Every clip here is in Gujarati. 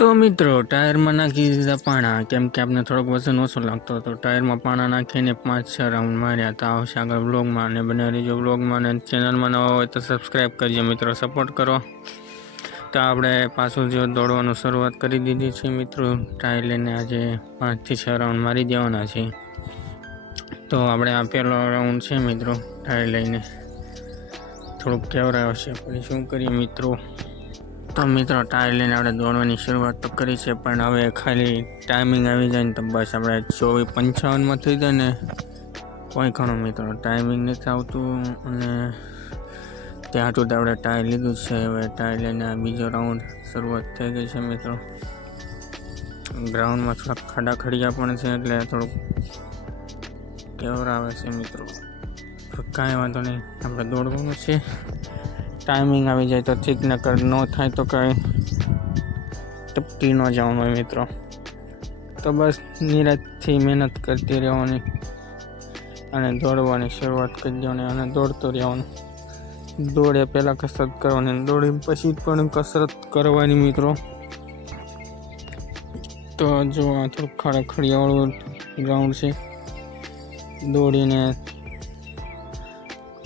તો મિત્રો ટાયરમાં નાખી દીધા પાણા, કેમ કે આપણે થોડોક વજન ઓછો લાગતો હતો. ટાયરમાં પાણા નાખીને 5-6 રાઉન્ડ માર્યા. તો આવશે આગળ બ્લોગમાં, અને બને રહીજો બ્લોગમાં, અને ચેનલમાં નવા હોય તો સબસ્ક્રાઈબ કરજો મિત્રો, સપોર્ટ કરો. તો આપણે પાછું જો દોડવાનું શરૂઆત કરી દીધી છે મિત્રો. ટાયર લઈને આજે 5 થી 6 રાઉન્ડ મારી દેવાના છે. તો આપણે આ પહેલો રાઉન્ડ છે મિત્રો. ટાયર લઈને થોડુંક કેવરાયો છે, પછી શું કરીએ મિત્રો. તો મિત્રો ટાયર લઈને આપણે દોડવાની શરૂઆત તો કરી છે, પણ હવે ખાલી ટાઈમિંગ આવી જાય ને તો બસ આપણે 24:55 થઈ જાય ને કોઈ ઘણો મિત્રો. ટાઈમિંગ નથી આવતું, અને ત્યાં હતું તો આપણે ટાયર લીધું છે. હવે ટાયર લઈને બીજો રાઉન્ડ શરૂઆત થઈ ગઈ છે મિત્રો. ગ્રાઉન્ડમાં થોડાક ખાડા ખડિયા પણ છે, એટલે થોડુંક કેવરા આવે છે મિત્રો. કાંઈ વાંધો નહીં, આપણે દોડવાનું છે. ટાઈમિંગ આવી જાય તો ઠીક, નકર ન થાય તો કાંઈ ટપકી ન જવાનું હોય મિત્રો. તો બસ નિરાશથી મહેનત કરતી રહેવાની, અને દોડવાની શરૂઆત કરી દેવાની, અને દોડતો રહેવાનું. દોડે પહેલાં કસરત કરવાની, દોડી પછી પણ કસરત કરવાની મિત્રો. તો જો આ થોડુંક ખાડા ખડિયાવાળું ગ્રાઉન્ડ છે. દોડીને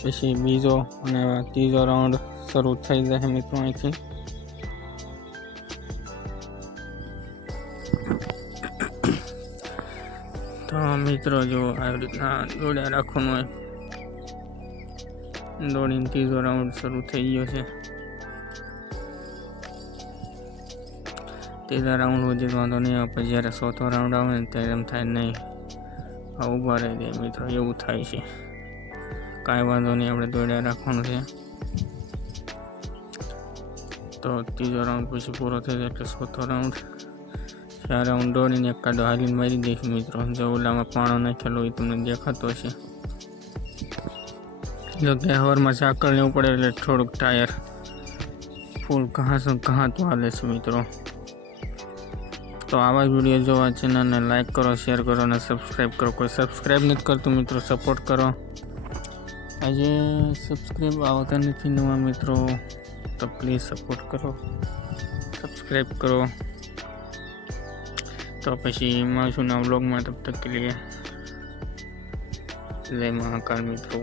પછી બીજો અને ત્રીજો રાઉન્ડ શરૂ થઈ જશે મિત્રો અહીંથી. તો મિત્રો જો આવી રીતના દોડ્યા રાખવાનું હોય. દોડીને ત્રીજો રાઉન્ડ શરૂ થઈ ગયો છે. ત્રીજા રાઉન્ડ સુધી વાંધો નહીં આવે, પછી જ્યારે ચોથો રાઉન્ડ આવે ને ત્યારે એમ થાય નહીં આ ઊભા રહી જાય મિત્રો, એવું થાય છે. કાંઈ વાંધો નહીં, આપણે દોડ્યા રાખવાનું છે. તો ત્રીજો રાઉન્ડ પછી પૂરો થઈ જાય એટલે ચોથો રાઉન્ડ. 4 રાઉન્ડ દોડીને એક કાદો હાલીને મારી દઈશું મિત્રો. જો ઓલામાં પાણો નાખેલો એ તમને દેખાતો હશે. જો કે હવારમાં સાકળ લેવું પડે એટલે થોડુંક ટાયર ફૂલ ઘાતું હાલે છે મિત્રો. તો આવા જ વિડીયો જોવા ચેનલને લાઈક કરો, શેર કરો અને સબસ્ક્રાઈબ કરો. કોઈ સબસ્ક્રાઈબ નથી કરતું મિત્રો, સપોર્ટ કરો. આજે સબસ્ક્રાઈબ આવતા નથી નવા મિત્રો, તો પ્લીઝ સપોર્ટ કરો, સબસ્ક્રાઈબ કરો. તો પછી મળશું નવા વ્લોગમાં. તબ તક કે લીએ જય મહાકાલ મિત્રો.